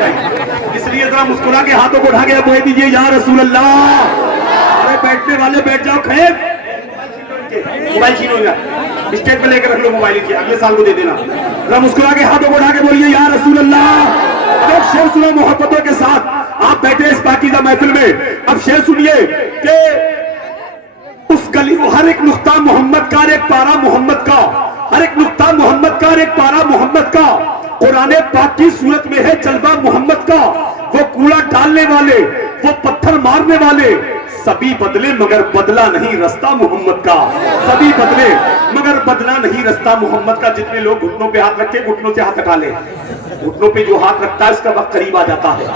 इसलिए जरा मुस्कुरा के हाथों को उठा के बोल दीजिए या रसूल अल्लाह। अरे बैठने वाले बैठ जाओ, खैर मोबाइल छीनो यार, स्टेज पे लेकर रख लो मोबाइल की, अगले साल को दे देना। जरा मुस्कुरा के हाथों को उठा के बोलिए या रसूल अल्लाह। अब एक शेर सुनो मोहब्बतों के साथ, आप बैठे इस पाकीज़ा महफिल में, अब शेर सुनिए कि उस गली, हर एक नुक्ता मोहम्मद का, एक पारा मोहम्मद का, हर एक नुक्ता मोहम्मद का, एक पारा मोहम्मद का, कुराने पाक की सूरत में है जलवा मोहम्मद का। वो कूड़ा डालने वाले, वो पत्थर मारने वाले, सभी बदले मगर बदला नहीं रास्ता मोहम्मद का। सभी बदले मगर बदला नहीं रास्ता मोहम्मद का। जितने लोग घुटनों पे हाथ रखे, घुटनों से हाथ हटा ले। घुटनों पे जो हाथ रखता है उसका वक्त करीब आ जाता है।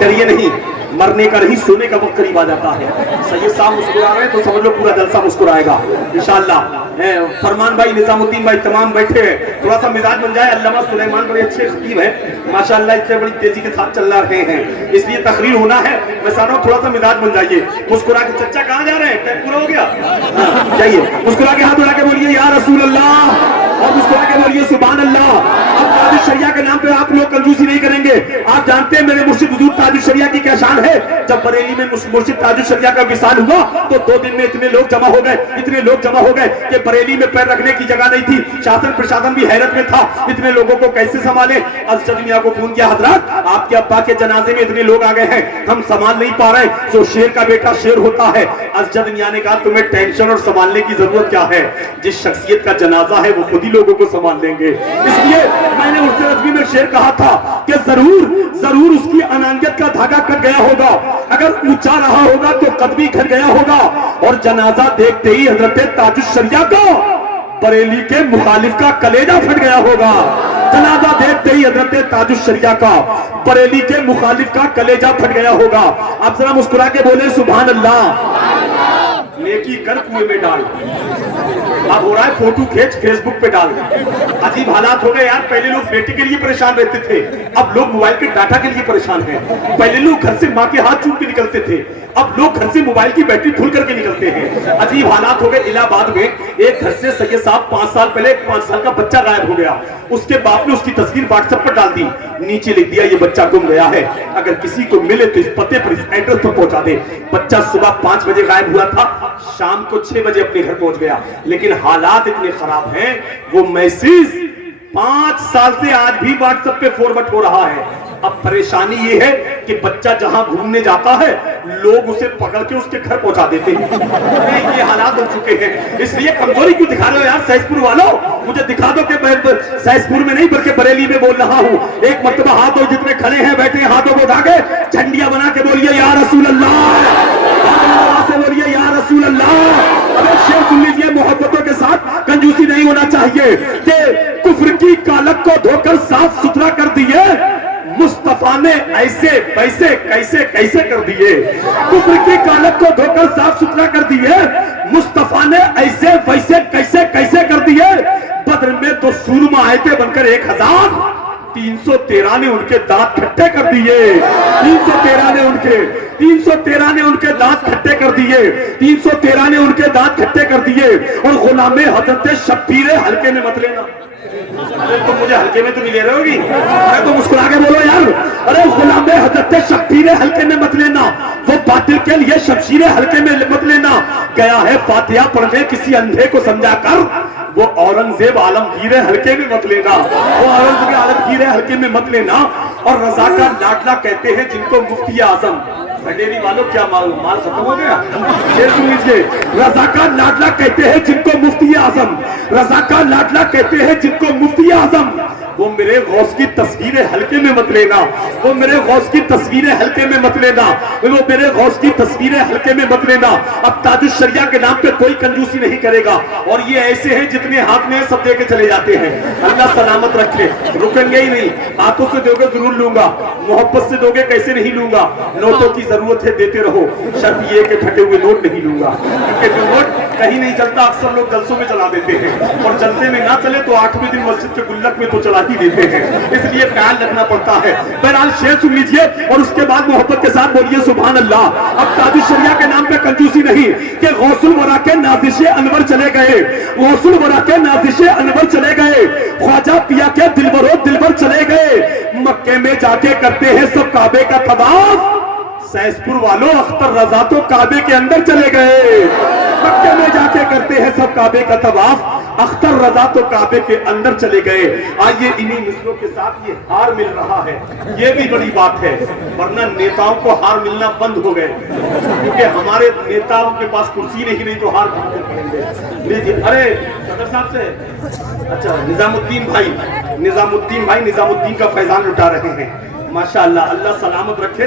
डरिए नहीं, मरने का नहीं, सोने का वक्त करीब आ जाता है। सैयद साहब मुस्कुरा रहे हैं तो समझ लो पूरा जलसा मुस्कुराएगा इंशाअल्लाह। फरमान भाई, निजामुद्दीन भाई तमाम बैठे हैं, थोड़ा सा मिजाज बन जाए। अल्लामा सुलेमान बड़े अच्छे खतीब है माशाअल्लाह, इतने बड़ी तेजी के साथ चल रहे हैं, इसलिए तकरीर होना है। मैं चाह रहा हूँ थोड़ा सा मिजाज बन जाइए, मुस्कुरा के। चच्चा कहाँ जा रहे हैं, टाइम पूरा हो गया? जाइए, मुस्कुरा के हाथ उठा के बोलिए या रसूल अल्लाह, और मुस्कुरा के बोलिए सुभान अल्लाह। अब ताजुश शरिया के नाम पे आप लोग कंजूसी नहीं करेंगे। आप जानते हैं मेरे मुर्शिद हुजूर ताजुश शरिया की क्या शान है। जब बरेली में मुर्शिद ताजुश शरिया का विसाल हुआ तो 2 दिन में इतने लोग जमा हो गए, इतने लोग जमा हो गए कि बरेली में पैर रखने की जगह नहीं थी। शासन प्रशासन भी हैरत में था, इतने लोगों को कैसे संभाले। अजद मियां को फोन किया, हजरत आपके अब्बा के जनाजे में इतने लोग आ गए हैं, हम संभाल नहीं पा रहे। जो शेर का बेटा शेर होता है। अजद मियां ने कहा तुम्हें टेंशन और संभालने की जरूरत क्या है, जिस शख्सियत का जनाजा है वो खुद ही लोगों को संभाल लेंगे। इसलिए मैंने उस रज़्वी में शेर कहा था कि जरूर जरूर उसकी अनानियत का धागा कट गया होगा, अगर ऊंचा रहा होगा तो कद भी घट गया होगा। और जनाजा देखते ही हजरत ताजुश शरिया का बरेली के मुखालिफ का कलेजा फट गया होगा। जनाजा देखते ही हजरत ताजुश शरिया का बरेली के मुखालिफ का कलेजा फट गया होगा। आप जरा मुस्कुरा के बोले सुभान अल्लाह। नेकी कर कुएं में डाल, अब हो रहा है फोटो खींच फेसबुक पे डाल। अजीब हालात हो गए यार। पहले लोग बेटे के लिए परेशान रहते थे, अब लोग मोबाइल के डाटा के लिए परेशान हैं। पहले लोग घर से माँ के हाथ चूम के निकलते थे, अब लोग घर से मोबाइल की बैटरी फुल करके निकलते हैं। अजीब हालात हो गए। इलाहाबाद में एक घर से सैयद साहब 5 साल पहले एक 5 साल का बच्चा गायब हो गया। उसके बाप ने उसकी तस्वीर व्हाट्सएप पर डाल दी, नीचे लिख दिया ये बच्चा गुम गया है, अगर किसी को मिले तो इस पते पर, इस एड्रेस पर पहुंचा दे। बच्चा सुबह 5 बजे गायब हुआ था, शाम को 6 बजे अपने घर पहुंच गया। लेकिन हालात इतने खराब हैं, वो मैसेज 5 साल से आज भी व्हाट्सएप पे फॉरवर्ड हो रहा है। अब परेशानी ये है कि बच्चा जहां घूमने जाता है लोग उसे पकड़ के उसके घर पहुंचा देते हैं। ये हालात हो चुके हैं। इसलिए कमजोरी क्यों दिखा रहे हो यार सहसपुर वालों, मुझे दिखा दो कि मैं सहसपुर में नहीं बल्कि बरेली में बोल रहा हूँ। एक मर्तबा हाथों जितने खड़े हैं बैठे हैं हाथों को उठा के झंडियां बना के बोलिए या रसूल अल्लाह, से बोलिए या रसूल अल्लाह। अरे शेर सुन लीजिए मोहब्बतों के साथ, कंजूसी नहीं होना चाहिए कि कुफ्र की कालक को धोकर साफ सुथरा कर दिए मुस्तफा ने ऐसे वैसे कैसे कैसे कर दिए। कुफ्र की कालक को धोकर साफ सुथरा कर दिए मुस्तफा ने ऐसे वैसे कैसे कैसे कर दिए। बद्र में तो सूरमा आए थे बनकर 1313 ने उनके दांत खट्टे कर दिए। 313 ने उनके दांत खट्टे कर दिए। 313 ने उनके दांत खट्टे कर दिए। और गुलामे हजरत शब्बीर हल्के में मत लेना। अरे तुम मुझे हल्के में तो नहीं ले रहे होगी, अरे तो मुस्कुरा के बोलो यार। अरे गुलामे हजरत शब्बीर हल्के में मत लेना, वो बातिल के लिए शमशीर हल्के में मत लेना। गया है फातिहा पढ़ने किसी अंधे को समझा कर, वो औरंगजेब आलमगीर हल्के में मत लेना, वो औरंगजेब आलमगीर हल्के में मत लेना। और रजा का लाडला कहते हैं जिनको मुफ्ती आजम। डेरी वालों क्या माल खत्म हो गया, ये सुन लीजिए। रजा का लाडला कहते हैं जिनको मुफ्ती आजम, रजा का लाडला कहते हैं जिनको मुफ्ती आजम। वो मेरे गौस की तस्वीरें हल्के में मत लेना, वो मेरे गौस की तस्वीरें हल्के में मत लेना, वो मेरे गौस की तस्वीरें हल्के में मत लेना। अब ताजुश शरिया के नाम पे कोई कंजूसी नहीं करेगा। और ये ऐसे हैं जितने हाथ में सब दे के चले जाते हैं। अल्लाह सलामत रखे, रुकेंगे ही नहीं। हाथों से दोगे जरूर लूंगा, मोहब्बत से दोगे कैसे नहीं लूंगा। नोटों की जरूरत है देते रहो, शर्त ये कि फटे हुए नोट नहीं लूंगा, क्योंकि जो नोट कहीं नहीं चलता, अक्सर लोग जलसों में चला देते हैं, और जलसे में ना चले तो 8वें दिन मस्जिद के गुल्लक में तो चला ही देते हैं, इसलिए ख्याल रखना पड़ता है। बहरहाल शेर सुन लीजिए और उसके बाद मोहब्बत के साथ बोलिए सुभान अल्लाह। अब ताजुश शरिया के नाम पे कंजूसी नहीं कि गौसुल वरा के नाज़िशे अनवर चले गए, गौसुल वरा के नाज़िशे अनवर चले गए, ख्वाजा पिया के दिलबर चले गए, मक्के में जाके करते हैं सब काबे का तवाफ, सैसपुर वालों अख्तर रजा तो काबे के अंदर चले गए, मक्के में जाके करते हैं सब काबे का तवाफ, अख्तर रजा तो काबे के अंदर चले गए। आइए इन्हीं मिसरों के साथ ये हार मिल रहा है, ये भी बड़ी बात है, वरना नेताओं को हार मिलना बंद हो गए, क्योंकि हमारे नेताओं के पास कुर्सी नहीं तो हार लीजिए। अरे सदर साहब से, अच्छा निजामुद्दीन भाई निजामुद्दीन का फैजान लुटा रहे हैं, माशाअल्लाह, अल्लाह सलामत रखे।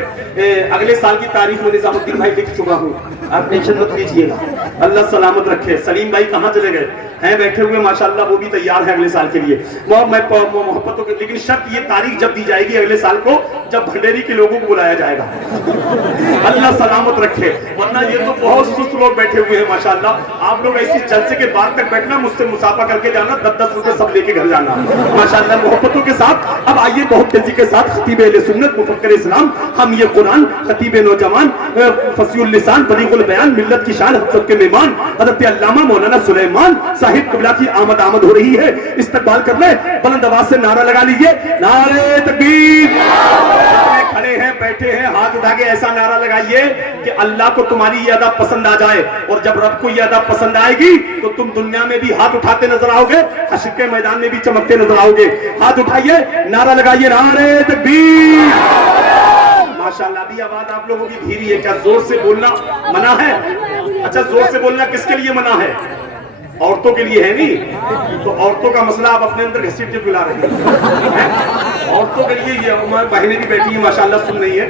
अगले साल की तारीख में निजामुद्दीन भाई लिख चुका हूँ, आप टेंशन मत लीजिएगा, अल्लाह सलामत रखे। सलीम भाई कहाँ चले गए हैं? बैठे हुए माशाअल्लाह, वो भी तैयार है अगले साल के लिए। मैं मोहब्बतों के, लेकिन शर्त ये तारीख जब दी जाएगी अगले साल को, जब भंडेरी के लोगों को बुलाया जाएगा, अल्लाह सलामत रखे, वरना ये तो बहुत सुस्त लोग बैठे हुए हैं माशाअल्लाह। आप लोग ऐसी जलसे के बाद तक बैठना, मुझसे मुसाफा करके जाना, 10-10 रुपए सब लेके घर जाना माशाअल्लाह, मोहब्बतों के साथ। अब आइए बहुत तेजी के साथ खतीब अहले सुन्नत मुफक्किर इस्लाम, हम ये कुरान, खतीब नौजवान, फसीहुल लिसान, बलीगुल बयान, मिल्लत की शान, हज़रत के मेहमान हज़रत अल्लामा मौलाना सुलेमान साहिब क़िबला की आमद हो रही है, इस्तकबाल कर ले, बुलंद आवाज से नारा लगा लीजिए, नारे तकबीर। खड़े हैं बैठे हैं, हाथ उठा के ऐसा नारा लगाइए कि अल्लाह को तुम्हारी ये अदा पसंद आ जाए, और जब रब को ये अदा पसंद आएगी तो तुम दुनिया में भी हाथ उठाते नजर आओगे, हश्र के मैदान में भी चमकते नजर आओगे। हाथ उठाइए, नारा लगाइए, नारे तकबीर। माशाअल्लाह, भी आवाज आप लोगों की धीरी है, क्या जोर से बोलना मना है? अच्छा, जोर से बोलना किसके लिए मना है? औरतों के लिए है नहीं, तो औरतों का मसला आप अपने अंदर घसीट के पिला रहे हैं। औरतों के लिए ये हमारी बहनें भी बैठी हैं माशाल्लाह, सुन रही है,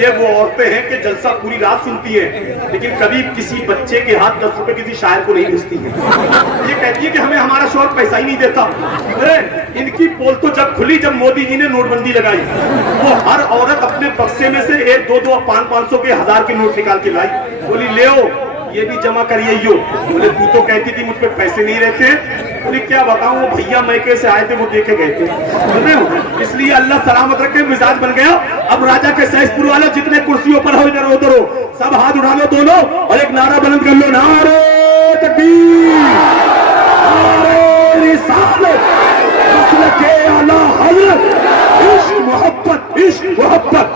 ये वो औरतें हैं कि जलसा पूरी रात सुनती हैं, लेकिन कभी किसी बच्चे के हाथ 10 रुपए किसी शायर को नहीं भेजती है। ये कहती है कि हमें हमारा शौहर पैसा ही नहीं देता। अरे इनकी पोल तो जब खुली, जब मोदी जी ने नोटबंदी लगाई, वो हर औरत अपने बक्से में से 1-2 500 के 1000 के नोट निकाल के लाई, बोली ले आओ, ये भी जमा करिए यो। बोले तू तो कहती थी मुझ पे पैसे नहीं रहते। बोले क्या बताऊं, वो भैया मैके से आए थे, वो देखे गए थे, इसलिए अल्लाह सलामत रखे, मिजाज बन गया। अब राजा के सैसपुर वाले जितने कुर्सियों पर हो, इधर उधर हो, सब हाथ उठा लो दोनों, और एक नारा बुलंद कर लो, नारे तकबीर, नारे रिसालत, मसले के आला हज़रत, इश्क मोहब्बत, इश्क मोहब्बत,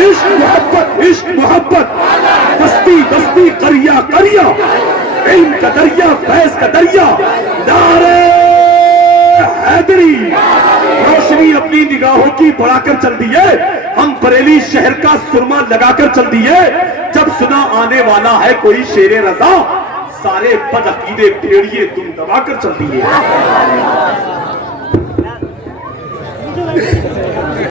इश्क मोहब्बत, इश्क मोहब्बत, बस्ती बस्ती करिया करिया, इल्म का दरिया, फैज़ का दरिया, नारे हैदरी। रोशनी अपनी निगाहों की बढ़ाकर चल दिए, हम बरेली शहर का सुरमा लगाकर चल दिए, जब सुना आने वाला है कोई शेरे रज़ा, सारे बदअकीदे भेड़िए तुम दबाकर चल दिए।